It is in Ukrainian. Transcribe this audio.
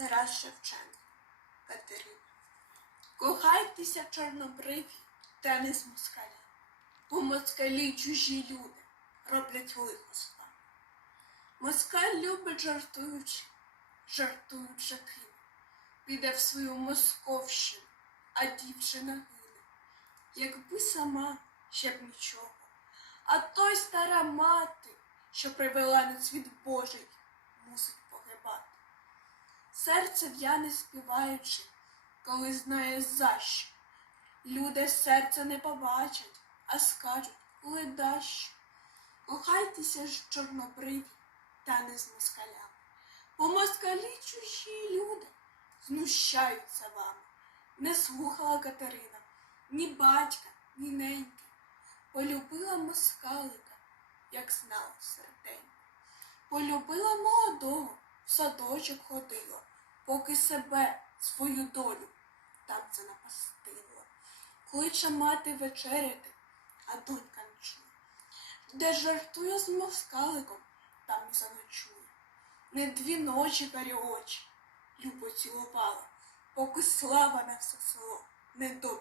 Тарас Шевченко. Катерина. Кохайтеся чорнобриві та не з москаля. Бо москалі чужі люди роблять лихо з. Москаль любить жартуючи, жартуючи кине. Піде в свою московщину, а дівчина гине. Якби сама ще б нічого. А той стара мати, що привела на світ Божий, погибати. Серце в'яне співаючи, коли знає за що. Люди серця не побачать, а скажуть ледащо. Кохайтеся ж чорнобриві, та не з москалями. Бо москалі чужі люди знущаються вами. Не слухала Катерина ні батька, ні неньки. Полюбила москалика, як знала серденько. Полюбила молодого, в садочок ходила, поки себе, свою долю там занапастила. Кличе мати вечеряти, а донька не чує. Де жартує з москаликом, там і заночує. Не дві ночі карі очі любо цілувала, поки слава на все село недобре